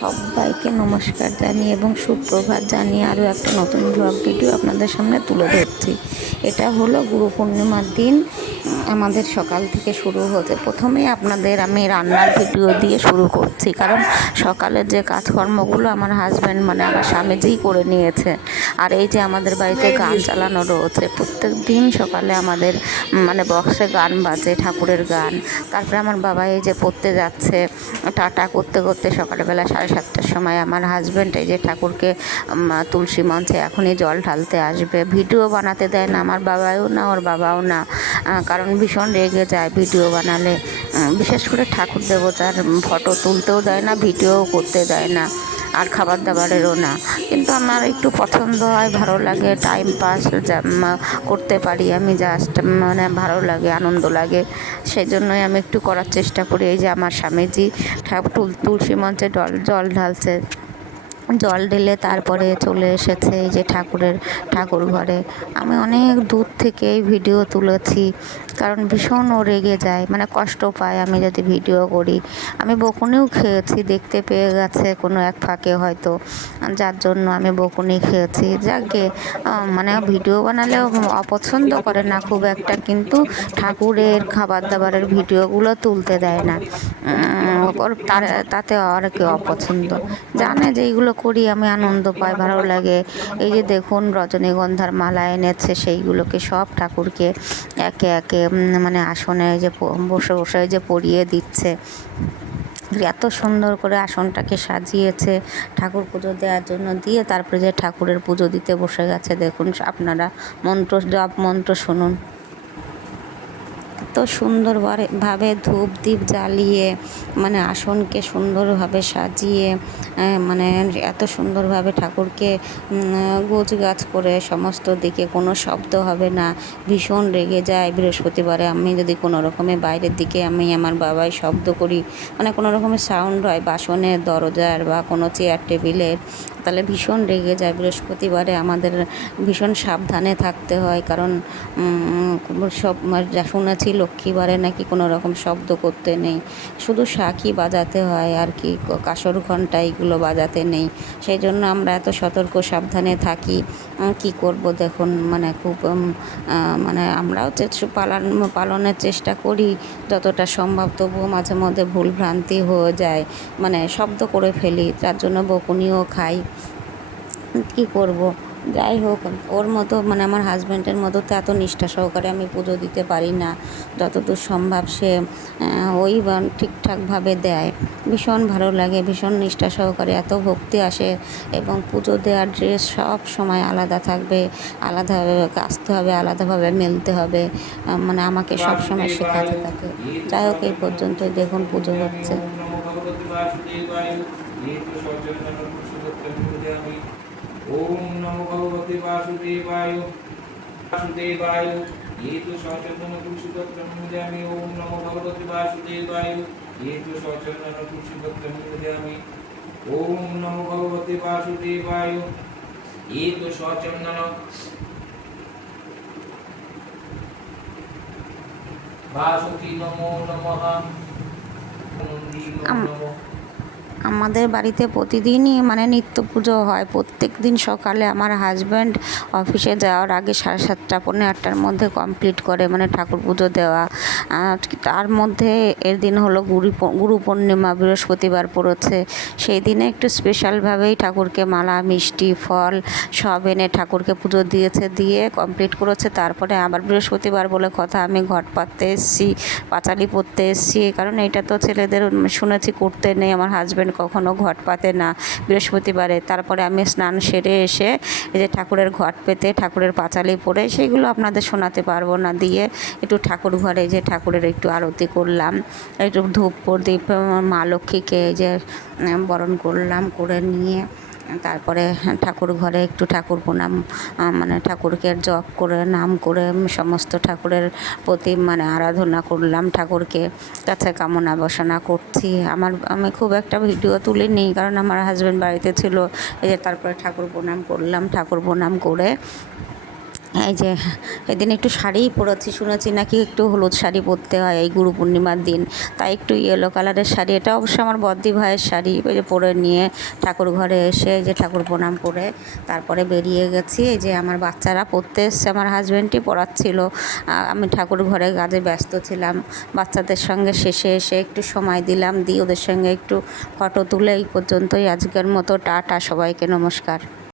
সবাইকে নমস্কার জানিয়ে এবং সুপ্রভাত জানিয়ে আরও একটা নতুন ব্লগ ভিডিও আপনাদের সামনে তুলে ধরছি। এটা হলো গুরু পূর্ণিমার দিন আমাদের সকাল থেকে শুরু হতে। প্রথমেই আপনাদের আমি রান্নার ভিডিও দিয়ে শুরু করছি, কারণ সকালের যে কাজকর্মগুলো আমার হাজব্যান্ড মানে আমার স্বামীজিই করে নিয়েছে। আর এই যে আমাদের বাড়িতে গান চালানো রয়েছে, প্রত্যেক দিন সকালে আমাদের মানে বক্সে গান বাজে, ঠাকুরের গান। তারপরে আমার বাবা এই যে পড়তে যাচ্ছে, টাটা করতে করতে সকালবেলা 7:30টার সময় আমার হাজব্যান্ড এই যে ঠাকুরকে তুলসী মঞ্চে এখনই জল ঢালতে আসবে। ভিডিও বানাতে দেয় না আমার বাবাও না, ওর বাবাও না, কারণ ভীষণ রেগে যায় ভিডিও বানালে। বিশেষ করে ঠাকুর দেবতার ফটো তুলতেও দেয় না, ভিডিও করতে দেয় না, আর খাবার দাবারেরও না। কিন্তু আমার একটু পছন্দ হয়, ভালো লাগে, টাইম পাস করতে পারি আমি, জাস্ট মানে ভালো লাগে, আনন্দ লাগে, সেই জন্যই আমি একটু করার চেষ্টা করি। এই যে আমার স্বামীজি তুলসী মঞ্চে জল ঢালছে, জল ঢেলে তারপরে চলে এসেছে এই যে ঠাকুর ঘরে। আমি অনেক দূর থেকে এই ভিডিও তুলেছি, কারণ ভীষণ ও রেগে যায়, মানে কষ্ট পায় আমি যদি ভিডিও করি। আমি বকুনিও খেয়েছি, দেখতে পেয়ে গেছে কোনো এক ফাঁকে হয়তো, যার জন্য আমি বকুনি খেয়েছি। যাকে মানে ভিডিও বানালেও অপছন্দ করে না খুব একটা, কিন্তু ঠাকুরের খাবার দাবারের ভিডিওগুলো তুলতে দেয় না। তাতে আর কি অপছন্দ, জানে যে এইগুলো করি আমি আনন্দ পাই, ভালো লাগে। এই যে দেখুন রজনীগন্ধার মালা এনেছে, সেইগুলোকে সব ঠাকুরকে একে একে মানে আসনে যে বসে বসে যে পরিয়ে দিচ্ছে। এত সুন্দর করে আসনটাকে সাজিয়েছে ঠাকুর পুজো দেওয়ার জন্য, দিয়ে তারপরে যে ঠাকুরের পুজো দিতে বসে গেছে। দেখুন আপনারা মন্ত্র শুনুন। এত সুন্দরভাবে ধূপ দ্বীপ জ্বালিয়ে মানে আসনকে সুন্দরভাবে সাজিয়ে, মানে এত সুন্দরভাবে ঠাকুরকে গোছগাছ করে সমস্ত দিকে, কোনো শব্দ হবে না। ভীষণ রেগে যায় বৃহস্পতিবারে আমি যদি কোনো রকমে বাইরের দিকে আমি আমার বাবাই শব্দ করি, মানে কোনো রকমের সাউন্ড হয় বাসনের, দরজার বা কোনো চেয়ার টেবিলের, তাহলে ভীষণ রেগে যায়। বৃহস্পতিবারে আমাদের ভীষণ সাবধানে থাকতে হয়, কারণ সব শুনেছি লক্ষ্মীবারে নাকি কোনো রকম শব্দ করতে নেই, শুধু শাঁখই বাজাতে হয় আর কি, কাঁসর ঘণ্টা এইগুলো বাজাতে নেই। সেই জন্য আমরা এত সতর্ক সাবধানে থাকি। কি করব দেখুন, মানে খুব মানে আমরাও পালনের চেষ্টা করি যতটা সম্ভব, তবুও মাঝে মধ্যে ভুল ভ্রান্তি হয়ে যায়, মানে শব্দ করে ফেলি, তার জন্য বকুনিও খাই। কি করব, যাই হোক, ওর মতো মানে আমার হাজব্যান্ডের মতো তো এত নিষ্ঠা সহকারে আমি পুজো দিতে পারি না। যতদূর সম্ভব সে ওই ঠিকঠাকভাবে দেয়, ভীষণ ভালো লাগে, ভীষণ নিষ্ঠা সহকারে, এত ভক্তি আসে। এবং পুজো দেওয়ার ড্রেস সব সময় আলাদা থাকবে, আলাদাভাবে কাচতে হবে, আলাদাভাবে মেলতে হবে, মানে আমাকে সব সময় শেখাতে থাকে। যাই হোক, এই পর্যন্তই দেখুন পুজো হচ্ছে। ओम नमो भगवते वासुदेवाय वासुदेवाय ये तो सचंदन तुलसीपत्रं पूजयामि। ओम नमो भगवते वासुदेवाय ये तो सचंदन तुलसीपत्रं पूजयामि। ओम नमो भगवते वासुदेवाय ये तो सचंदन वासुकी नमो नमः नंदी नमो नमः। আমাদের বাড়িতে প্রতিদিনই মানে নিত্য পুজো হয়। প্রত্যেক দিন সকালে আমার হাজব্যান্ড অফিসে যাওয়ার আগে 7:30 পৌনে 8টার মধ্যে কমপ্লিট করে, মানে ঠাকুর পুজো দেওয়া। তার মধ্যে এর দিন হলো গুরু পূর্ণিমা, বৃহস্পতিবার পড়েছে। সেই দিনে একটু স্পেশালভাবেই ঠাকুরকে মালা, মিষ্টি, ফল সব এনে ঠাকুরকে পুজো দিয়েছে, দিয়ে কমপ্লিট করেছে। তারপরে আবার বৃহস্পতিবার বলে কথা আমি ঘট পাততে এসেছি, পাঁচালি পড়তে এসেছি, কারণ এটা তো ছেলেদের শুনেছি করতে নেই। আমার হাজব্যান্ড কখনো ঘট পাতে না বৃহস্পতিবারে। তারপরে আমি স্নান সেরে এসে এই যে ঠাকুরের ঘট পেতে, ঠাকুরের পাঁচালি পড়ে, সেইগুলো আপনাদের শোনাতে পারবো না, দিয়ে একটু ঠাকুর ঘরে যে ঠাকুরের একটু আরতি করলাম, একটু ধূপ প্রদীপ মা লক্ষ্মীকে যে বরণ করলাম, করে নিয়ে তারপরে ঠাকুর ঘরে একটু ঠাকুর প্রণাম, মানে ঠাকুরকে জপ করে নাম করে সমস্ত ঠাকুরের প্রতি মানে আরাধনা করলাম, ঠাকুরকে কাছে কামনা বাসনা করছি। আমি খুব একটা ভিডিও তুলিনি, কারণ আমার হাজব্যান্ড বাড়িতে ছিল। এই যে তারপরে ঠাকুর প্রণাম করলাম, ঠাকুর প্রণাম করে এই যে এদিন একটু শাড়িই পরেছি, শুনেছি নাকি একটু হলুদ শাড়ি পরতে হয় এই গুরু পূর্ণিমার দিন, তাই একটু ইয়েলো কালারের শাড়ি, এটা অবশ্য আমার বদ্দি ভাইয়ের শাড়ি, এই যে পরে নিয়ে ঠাকুর ঘরে এসে এই যে ঠাকুর প্রণাম করে তারপরে বেরিয়ে গেছি। এই যে আমার বাচ্চারা পড়তে এসছে, আমার হাজব্যান্ডই পড়াচ্ছিল, আমি ঠাকুর ঘরে কাজে ব্যস্ত ছিলাম। বাচ্চাদের সঙ্গে শেষে এসে একটু সময় দিলাম, দিয়ে ওদের সঙ্গে একটু ফটো তুলে এই পর্যন্তই আজকের মতো, টাটা, সবাইকে নমস্কার।